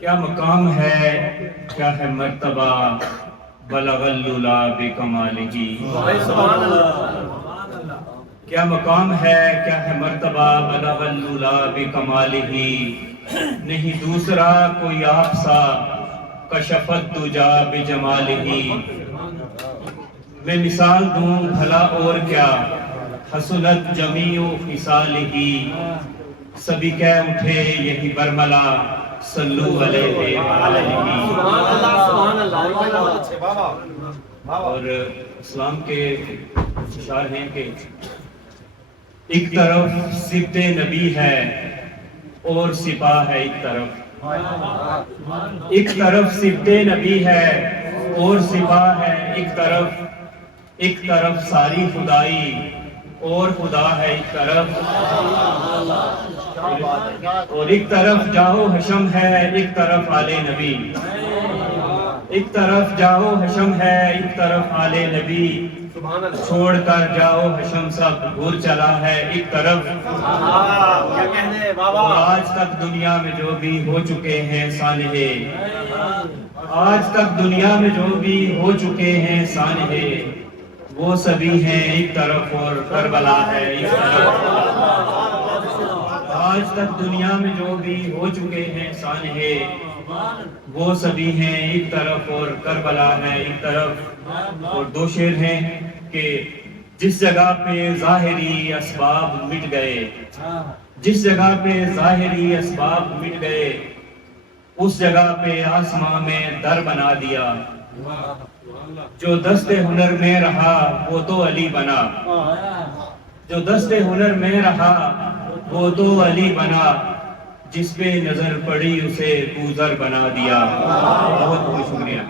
کیا مقام ہے، کیا ہے مرتبہ، بلغ العلا بکمالہ۔ کیا مقام ہے، کیا ہے مرتبہ، بلغ العلا بکمالہ۔ نہیں دوسرا کوئی آپ سا، کشف الدجا بجمالہ۔ میں مثال دوں بھلا اور کیا، حسنت جمیع خصالہ۔ سبھی کہہ اٹھے یہی برملا، صلو علیہ وآلہ۔ اور اسلام کے اشعار ہیں کہ ایک طرف صفت نبی ہے اور سپاہ ہے ایک طرف، ایک طرف صفت نبی ہے اور سپاہ ہے ایک طرف، ایک طرف ساری خدائی اور خدا ہے ایک طرف، اور ایک طرف جاہو حشم ہے ایک طرف آل نبی، ایک طرف جاہو حشم ہے ایک طرف آل نبی، چھوڑ کر جاؤ حشم سب دور چلا ہے ایک طرف۔ اور آج تک دنیا میں جو بھی ہو چکے ہیں سانحے، آج تک دنیا میں جو بھی ہو چکے ہیں سانحے، وہ سبھی ہیں ایک طرف اور کربلا ہے ایک طرف۔ آج تک دنیا میں جو بھی ہو چکے ہیں سانحے، وہ سبھی ہیں ایک طرف اور کربلا ہے ایک طرف۔ اور دو شعر ہیں کہ جس جگہ پہ ظاہری اسباب مٹ گئے، جس جگہ پہ ظاہری اسباب مٹ گئے، اس جگہ پہ آسماں میں در بنا دیا۔ جو دست ہنر میں رہا وہ تو علی بنا، جو دست ہنر میں رہا وہ تو علی بنا، جس پہ نظر پڑی اسے کوزر بنا دیا۔ بہت بہت شکریہ۔